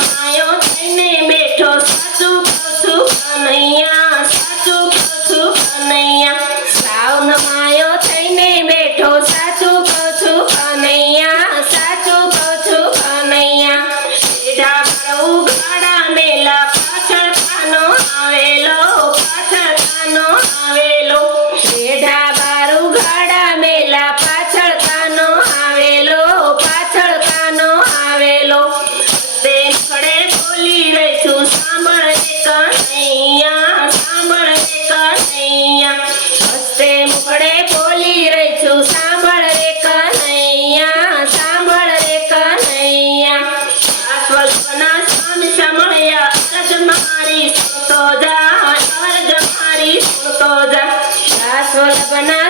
માયો થઈને બેઠો સાચું કહું છું કનૈયા સાચું કહું છું કનૈયા સાવન માયો થઈને બેઠો સાચું કહું છું કનૈયા સાચું કહું છું કનૈયા એડા પર ઉઘાડા મેલા પાછળ કાનો આવેલો પાછળ કાનો આવેલો એડા બાર ઉઘાડા મેલા પાછળ કાનો આવેલો પાછળ કાનો આવેલો તે ખડે બોલી રહી છું સાંભળ રે કનૈયા સાંભળ રે કનૈયા હસ્તે મુખડે બોલી રહી છું સાંભળ રે કનૈયા સાંભળ રે કનૈયા આ સ્વલ્પના સ્વામી સાંભળ્યા અરજ મારી સુતો જા અરજ મારી સુતો જા આ સ્વલ્પના